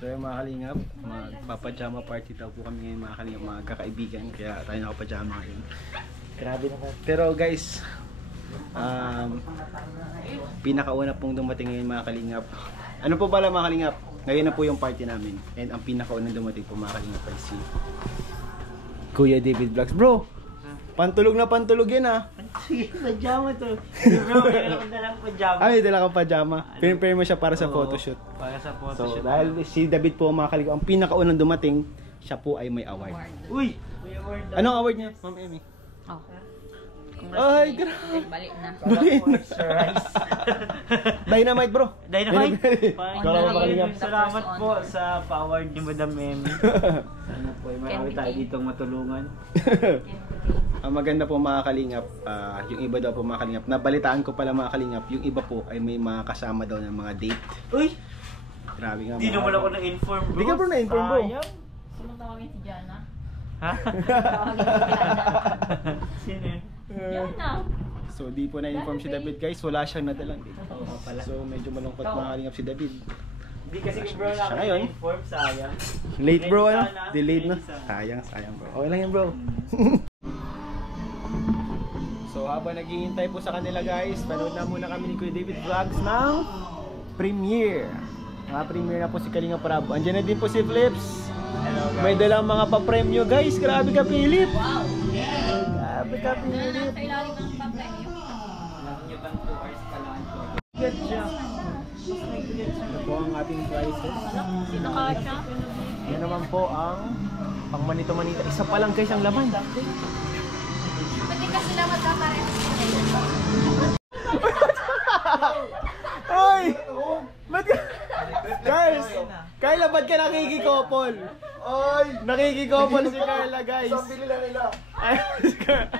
So yung mga kalingap, magpapajama party daw po kami ngayon mga kalingap, mga kakaibigan. Kaya tayo nakapajama ngayon. Grabe naman. Pero guys, pinakauna pong dumating ngayon mga kalingap. Ano po pala mga kalingap? Ngayon na po yung party namin. And ang pinakaunang dumating po mga kalingap ay si Kuya David Vlogs. Bro, pantulog na pantulog yan ah. Pajama to. Bro, meron akong dalang pajama. Ay, dala kang pajama. Pinipare mo siya para sa photoshoot. Para sa photoshoot. So, dahil si David po mga kalingap, ang pinakaunang dumating, siya po ay may award. Uy! May award. Anong award niya, Ma'am Emmy? Oh. Ay, grabe. Balik na. Balik na. Dynamite bro. Dynamite? Kalingap. Salamat po sa pa-award ni Madam Emmy. Sana po ay marami tayo ditong matulungan. Ang maganda po mga kalingap, yung iba daw po mga kalingap, nabalitaan ko pala mga kalingap, yung iba po ay may mga kasama daw ng mga date. Uy! Grabe nga. Hindi naman ako na-inform bro. Hindi ka bro na-inform bro. Sino tawagin si Jana? Ha? Tawagin si Jana. Sino yun? Jana. So di po na-inform si David guys, wala siyang nadalang date. Oo pala. So medyo malungkot mga kalingap si David. Hindi kasi bro Siya ako ngayon. na-inform, sayang. Late bro ano? Sana. Delayed na. Sana. Sayang bro. Okay lang yan bro. So habang naghihintay po sa kanila guys, panood na muna kami ni Kuya David Vlogs ng premiere. Premiere na po si Kalinga Prab. Andiyan na din po si Flips. Hello guys. May dalang mga pa-premyo guys. Grabe ka Philip. Wow. Grabe ka Philip. Sa ilalim ng papremyo. Yung ibang 2 hours pa lang ito. Get siya. Ito po ang ating prizes. Sino ka siya? Yan naman po ang pang manito-manita. Isa pa lang guys ang laman. Pwede ka sila magkapareho. Hoy! Ba't ka? Guys! Carla, ba't ka nakikikopol? Oy! Nakikikopol si Carla, guys. Isang bili lang nila. Ay, si Carla.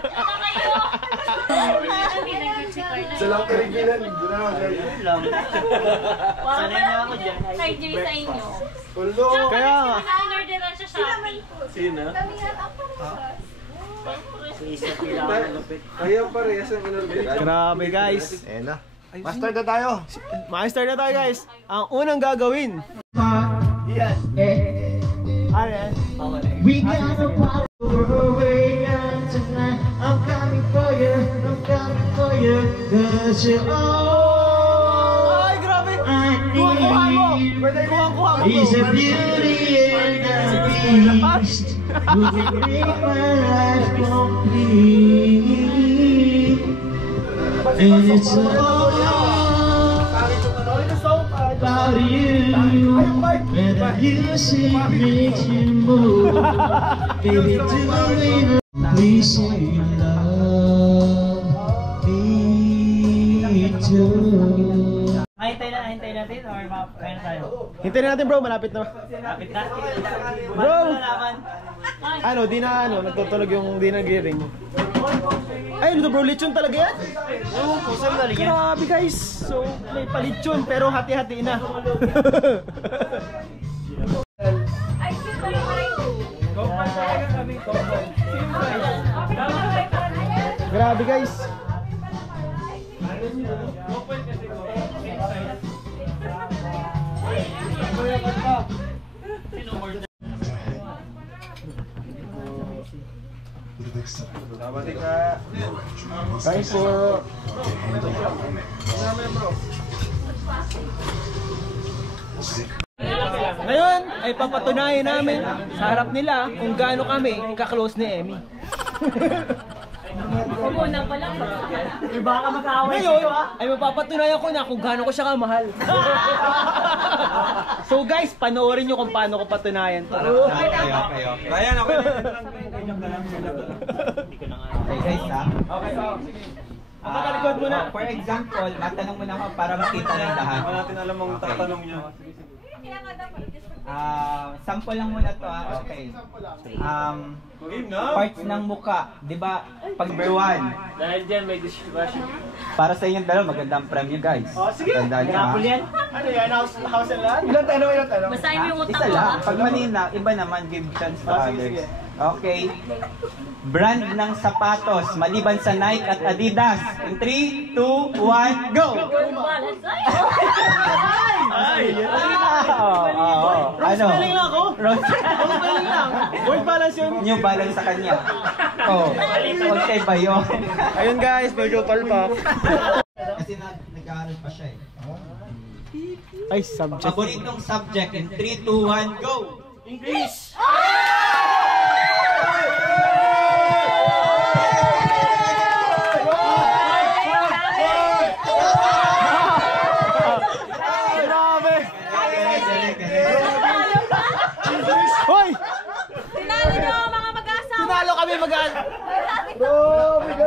Salang kaibigan, hindi na lang. Sanay na ako dyan. Kay Jay sa inyo. Ulo! Kaya nga. In-order na siya Shopee. Sino? Isa pila ako malupit. Kaya parehas ang inorder. Grabe, guys. Eh na. Master na tayo. Master na tayo, guys. Ang unang gagawin. Yes. Ayan. We got a part away tonight. I'm coming for you, I'm coming for you. Cause you're all Ay, grabe. I Kuha mo. need. Kuha mo. He's a beauty and a beast. Who can make my life complete. And it's all about you. And the music makes you move. Baby, do it. Please say you love me too. Hintay natin or kaya na tayo? Hintayin natin bro, malapit na. Lapit na. Bro! Nalaman. Ano, di na nagtutunog yung di nag-ring. Ay, ano to bro, lechon talaga yan? Oo, pusang galing yan. Grabe guys. So, may palitsyon pero hati-hati na. Ay, cute na rin. Grabe guys. Sabati ka. Guys po. Ngayon ay papatunayan namin sa harap nila kung gaano kami ka-close ni Emmy. Kumuna pa lang. Baka mag-aaway Ngayon ay mapapatunayan ko na kung gaano ko siya kamahal. So guys, panoorin nyo kung paano ko patunayan to. Ryan, okay na. Okay guys ha? Okay, so sige. Ang katalikod mo na. For example, matanong mo na ako para makita ng lahat. Wala natin alam ang tatanong niya. Sample lang muna to ha. Okay. Parts ng muka, 'di ba? Pag number 1. Dahil dyan may discussion. Para sa inyong dalawa, magandang premyo guys. Sige. Tandaan niyo, ha? Apple yan. Ano yan? House and land? Ilan tanong? Basahin mo yung utang Isa ko lang. ha. Pag manina, iba naman, give chance to Sige, others. sige. Okay. Brand ng sapatos, maliban sa Nike at Adidas. In 3, 2, 1, go! Balance. Ay! Ay! Ano? Spelling lang ako. Rose. Spelling lang. Word balance yun. New balance sa kanya. Oh, okay ba yun? Ayun guys, medyo palpak. Kasi nag-aaral pa siya eh. Ay, subject. Paboritong subject in 3, 2, 1, go! English! Grabe! Hoy! Tinalo niyo ang mga mag-asawa. Tinalo kami mag-aan.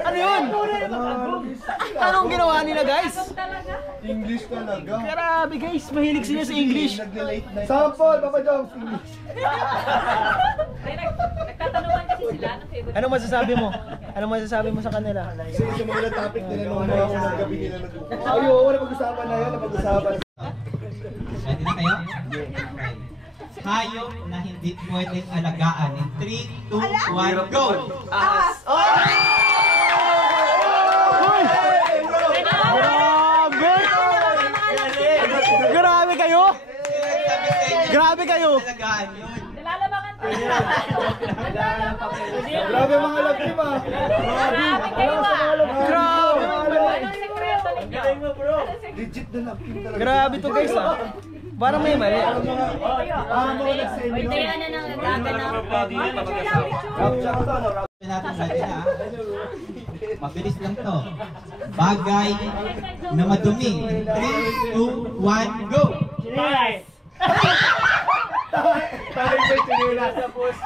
Ano yun? Anong ginawa nila guys? English talaga. Grabe guys, mahilig sila sa English. Sample, Papa Jones, English. Nagtatanungan kasi sila ng favorite. Ano masasabi mo? Ano masasabi mo sa kanila? Kasi sa mga topic nila nung mga unang gabi nila nag-uusap. Ayaw, wala pag-usapan na yan, napag-usapan. Ready na kayo? Hayop na hindi pwedeng alagaan in 3, 2, 1, go! Grabe! Grabe kayo! Grabe kayo! Alagaan yun. Nilalabakan ko. Grabe mga lagim ah. Grabe kayo ah. Grabe! Anong sekreto ninyo? Legit na lagim talaga. Grabe to guys ah. Parang may mali. Mga nag-send Oy, tayo na nang nagaganap. Natin ready na. Mabilis lang to. Bagay na madumi. 3, 2, 1, go! Tayo ba sinila sa post?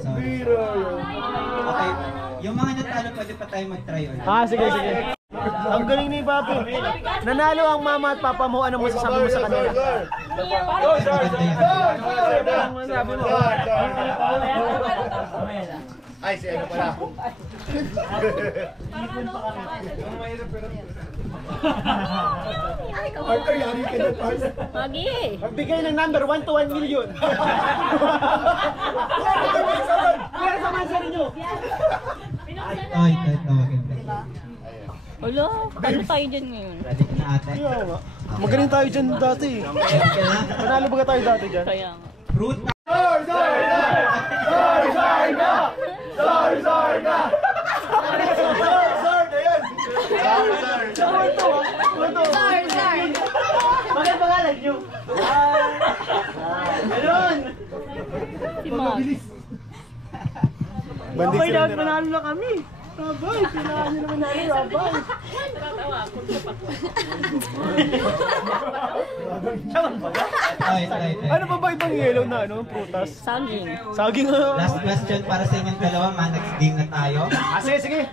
Sorry. Okay. Yung mga natalo, pwede pa tayo mag-try ulit. Sige. Ang galing ni Papi. Nanalo ang mama at papa mo. Ano masasabi mo sa kanila? Maganda yan. Ano masasabi mo? Ay, si ano pala. Arthur, yari ka na tayo. Magi. Magbigay ng number 1 to 1 million. Pera sa mansa ninyo. Ay, tawagin. Wala, ano tayo dyan ngayon? Ready ka na ate? Magaling tayo dyan dati. Ready ka na? Panalo ba tayo dati dyan? Kaya nga. Fruit Bakit pangalan nyo? Ayun! Si Mag. Abay, dapat panalo na kami. Abay, kailangan nyo naman namin. Abay. Ano pa ba ibang yellow na ano? Prutas? Saging. Saging Last question para sa inyong dalawa. Next game na tayo. Sige.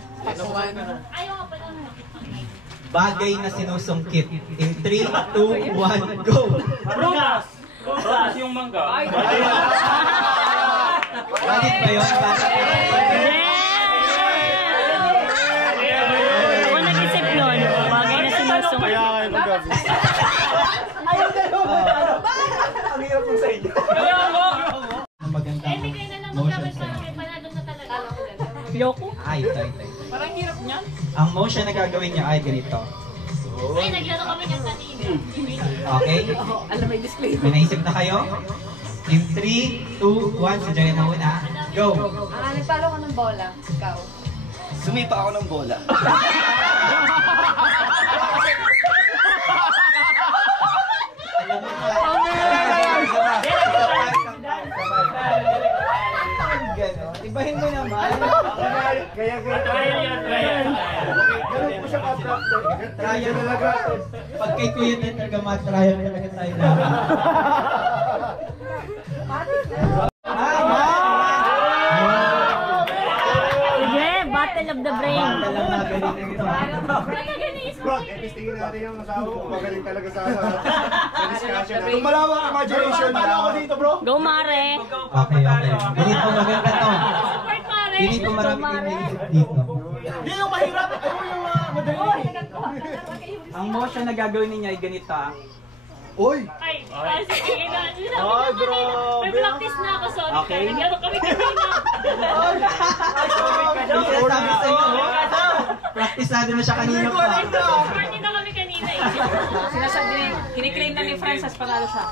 Bagay na sinusungkit. In 3, 2, 1, go! Prutas! Prutas yung mangga. Bakit ba yun? Ako nag-isip nun. Bagay na sinusong. Kaya kayo magabi. Ang hirap kong sa inyo. Magandang Bigay na lang motion magkabal sa para inyo. may panalo na talaga. Yoko? Ay. Parang hirap niyan. Ang motion na gagawin nyo ay ganito. Ay, naglaro kami ng kanina. Okay? Alam, may disclaimer. May naisip na kayo? In 3, 2, 1, si Jaya na una. Go! Nagpalo ka ng bola. Ikaw. Sumipa ako ng bola. Alam mo ba? Ganon. Ibahin mo naman. Kaya. Ganun po siya ka-attract. Trial talaga. Pag kay Kuya Ted, trial talaga tayo namin. Yeah, Battle of the Brain. Bata lang magaling ito. Bro, tingin natin yung asawa ko. Magaling talaga sa discussion. Kung malawak ang imagination na ako dito, bro. Go, Mare. Okay. Ganito maganda to. Support, Mare. Piling ko marami kayong naisip dito. Hindi yung mahirap. Ayun yung madali. Ang motion na gagawin ninyo ay ganito. Uy! Ay, sige na. Ay, grabe. May practice na ako, sorry. Okay. Naglaro kami kanina. Sinasabi sa inyo, praktisado na siya kanina pa. Party na kami kanina eh. Sinasabi, kiniklaim na ni Francis panalo siya.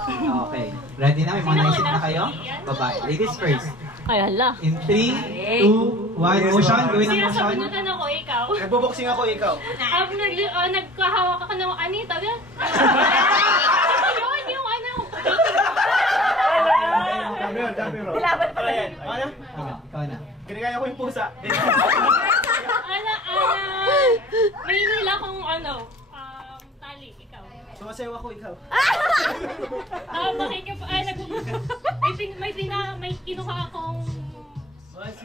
Okay. Ready na? May mga naisip na kayo? Babae. Ladies first. Ay, hala. In 3, 2, 1, motion. Gawin ang motion. Sinasabunutan ako, ikaw. Nagboboxing ako, ikaw. Nagkahawak ako ng ano yung tawag yan? Yun, yung ano. Dami bro. Ano? Ikaw na. Ginigaya ko yung pusa. May nila akong ano, tali, ikaw. Sumasayaw ako, ikaw. May kinuha akong... Ay!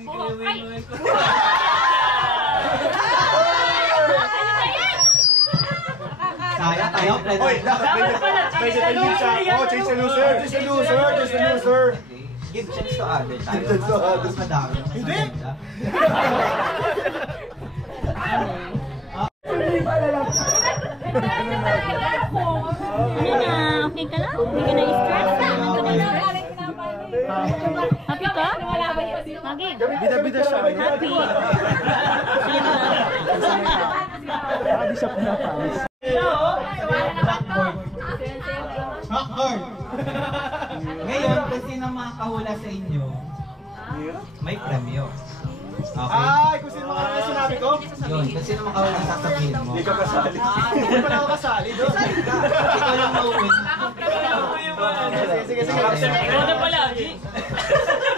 Kaya tayo. Oy, dapat change the loser. Change the loser. Give chance to others tayo. Give chance to others. Mas madami. Hindi. Ano na? Okay ka lang? Hindi ka na-stress? Happy ka? Magi. Bida-bida siya. Happy. Hindi siya pinapalis. Rockboard. Ngayon, kung sino makakahula sa inyo, may premyo. Okay? Ay, kung sino mga sinabi ko? Yun, kung sino makahula sasabihin mo. Hindi ka kasali. Hindi pala ako kasali doon. Ikaw lang mauwi. Sige. Ikaw na pala, G.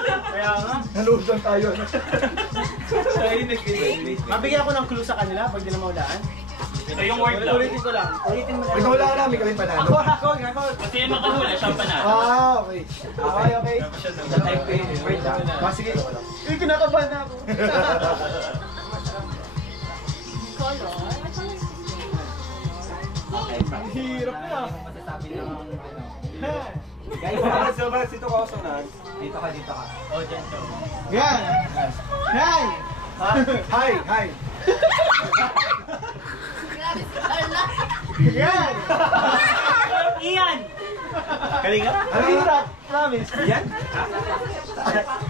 Kaya nga. Nalusan tayo. Mabigyan ako ng clue sa kanila pag di na maulaan. Ito yung word lang. Ulitin ko lang. Ulitin mo Pag lang. wala namin kami panalo. Ako. Kasi yung makahula, siya ang panalo. Okay. Okay. Type ko yung word ah. Sige. Uy, kinakabahan na ako. Okay, Hirap na. masasabi ng Guys, guys, dito ka usunan. dito ka. Oh, dyan to. Yan. Yan. Hi. Yan. Ian! Kalinga? Ang hirap. Promise. Yan?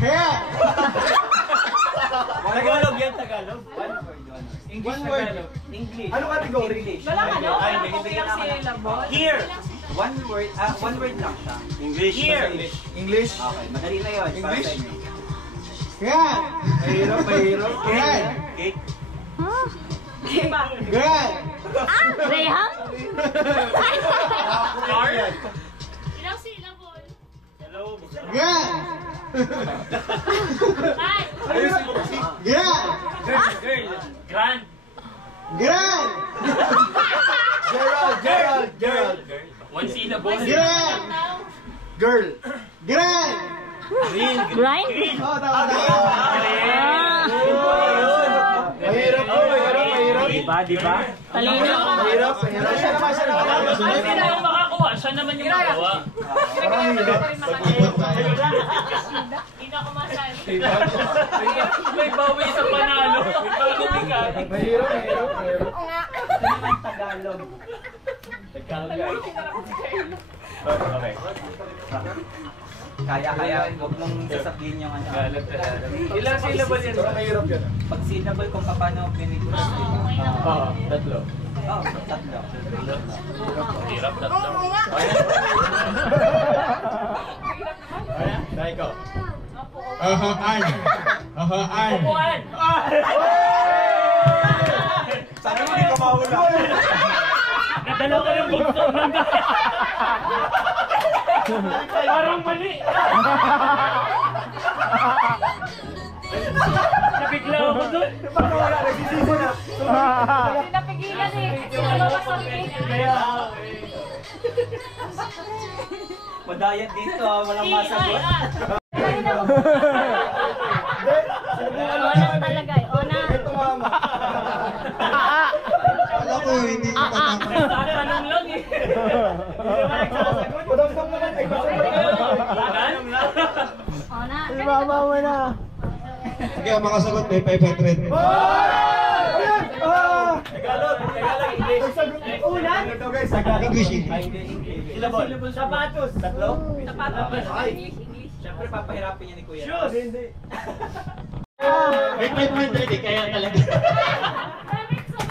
Yan. Tagalog yan, Tagalog. One word. English. Ano category? Walang ano, Ay, okay lang sila, boss. Here! One word lang siya. English. Here! English? Okay, madali na yun. Para English? sa inyo. Yan. Mahirap. Yan. Cake. Yan. Reham? Car. Ilang syllable? Hello. Yan. Ay! Ayusin mo kasi. Yan. Girl. Grand. Yan. Gerald. One syllable. Yan. Girl. Yan. Green. Grind? Oh, tama. Mahirap po, mahirap. Diba? Talino. Mahirap. Siya naman. Kasi na yung makakuha, siya naman yung makakuha. Parang hirap. Hindi na ako masali. May bawi sa panalo. Bago bigat. Mahirap. Tagalog. Okay. Kaya, huwag mong sasabihin yung ano. Ilang syllable yan? Mahirap yan. Pag syllable kung paano pinag-pronounce dito. Oo, tatlo. Oh, tatlo. Hirap, tatlo. Dahil ko. Upuan! Sana hindi ka mahula. Nadalaw ka ng bugso. Parang mali. Nabigla ako doon. Parang wala, nagsisisi na. Hindi napigilan eh. Lumabas ang cake. Madayat dito, walang masagot. Ona talaga. Ona. Alam ko, hindi ko tatanong. Tatanong lang eh. Madamdam naman. Ona. Mama mo na. Sige, ang makasagot may 500. Tagalog, English. Ulan. Ito guys, English. Syllable. Sapatos. Tatlo? Sapatos. Ay. Siyempre, papahirapin niya ni Kuya. Shoes. Hindi. May 500 eh, kaya talaga.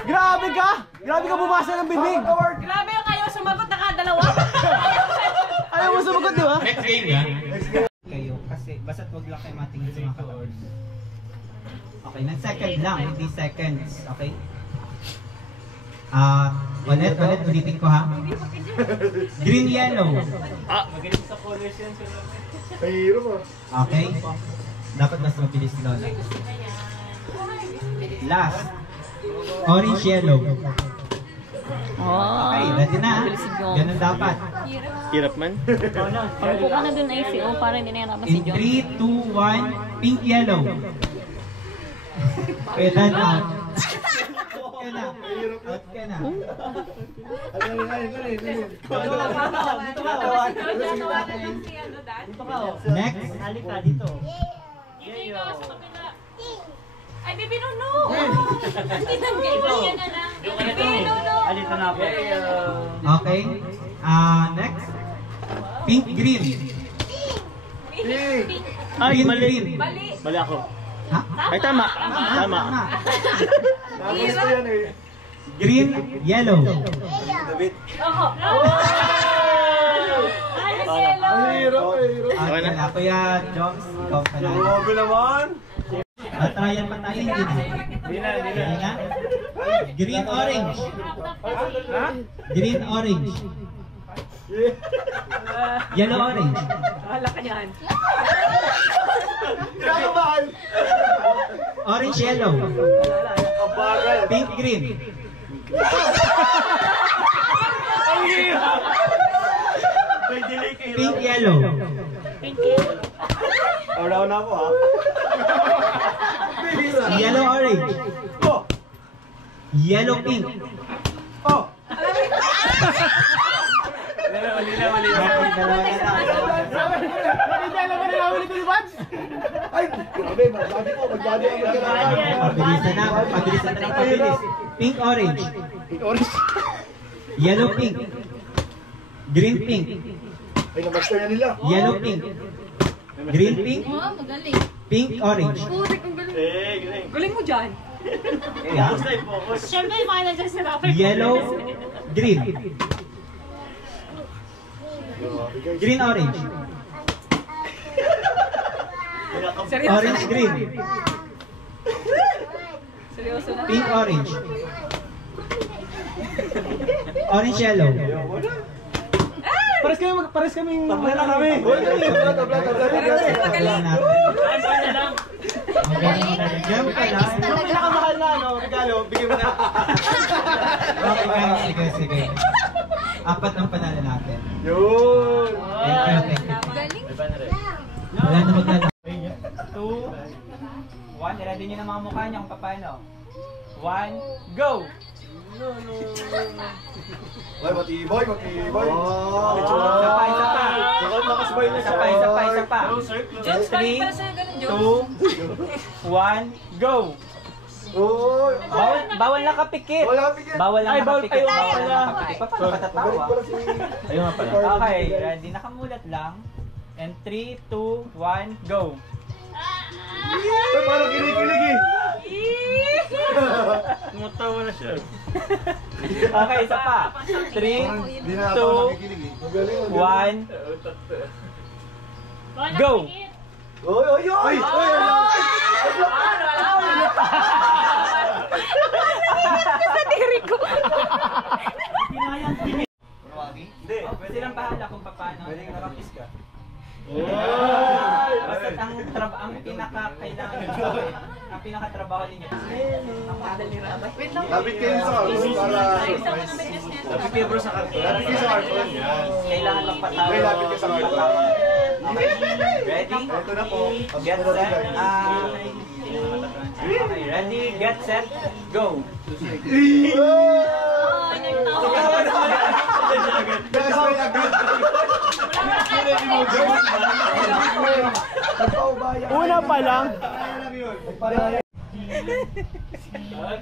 Grabe ka! Grabe ka bumasa ng bibig! Grabe yung kayo sumagot na kadalawa. Ayaw mo sumagot, di ba? Next game yan. Kayo, kasi basta't wag lang kayo matingin sa mga katawan. Okay, ng second lang, hindi seconds. Okay? Ulitin ko ha. Green, yellow. Magaling sa colors yan. Mahirap ah. Okay? Dapat mas mabilis lola. Last. Orange, yellow. Oh. Okay, ready na. Ganun dapat. Hirap man. Pagpupo ka na dun ICO para hindi nahirapan si In John. 3, 2, 1, pink, yellow. Okay, done out. Okay na. Out ka na. Next. Halika dito. Ay, baby, no. Hindi na ganyan na lang. Baby, no. Alito na po. Okay. Next. Pink, green. Ay, Green, mali. green. Mali ako. Ha? Ay, tama. Tama. Tapos ko yan eh. Green, yellow. Mahirap, mahirap. Okay na. Kuya Joms, ikaw pa na. Grabe naman. Trial pa tayo, hindi na. Hindi na. Green, orange. Green, orange. Yellow, orange. Wala ka yan. Kinakabahan. Orange, yellow. Kabagal. Pink, green. Pink, yellow. Oraw na ako ha. Yellow, orange. Oh! Yellow, pink. Oh! Ay! Grabe, magbadi ko. Magbadi ang magkakaroon. Pabilisan na. Pabilisan na ng pabilis. Pink, orange. Orange. Yellow, pink. Green, pink. Ay, namaster na nila. Yellow, pink. Green, pink. Oh, magaling. Pink, orange. Putik, ang galing. Galing mo dyan. Yeah. Siyempre, yung mga nandiyan sa rapper. Yellow, green. Green, orange. Orange, green. Seryoso na. Pink, orange. Orange, yellow. Pares kami. Tabla na kami. Tabla. Magaling natin. Magaling. Diyan pala. Yung pinakamahal na regalo, bigyan mo na. Okay, sige. Apat ang panalo natin. Yun. Thank you. Galing. Wala na maglalaro. 2, 1. Ready nyo na mga mukha nyo kung paano. 1, go! Ay, matibay. Isa pa. Nakasbay na siya. Isa pa. John, bakit 3, pala sa'yo ganun, John? 2, 1, go! Oy. Bawal nakapikit. Wala kang pigil. Bawal lang nakapikit. ayaw, Bawal wala. lang nakapikit. Paano patatawa? Magaling pala si... Ayun nga pala. Okay, ready? Nakamulat lang. And 3, 2, 1, go! Ay, parang kinikilig eh. Tumatawa na siya. Okay, isa pa. 3, Hindi na ako 2, nakikilig eh. Magaling. 1, go! Oy! Sa diri ko. Hindi, pwede lang bahala kung paano. Pwede nakapis ka. Basta ang pinaka-kailangan nyo gawin, ang pinaka-trabaho ninyo. Wait lang. Lapit kayo sa karton para... Lapit kayo bro sa karton. Lapit kayo sa karton. Kailangan lang patawa. Okay, lapit kayo sa karton. Ready? Ito na po. Get set. Okay, ready, get set, go! Una pa lang.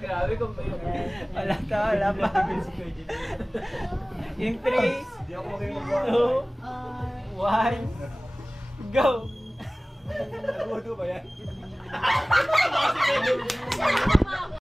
Grabe kung wala pa. In 3, 2, 1, go! Nagmudo ba yan?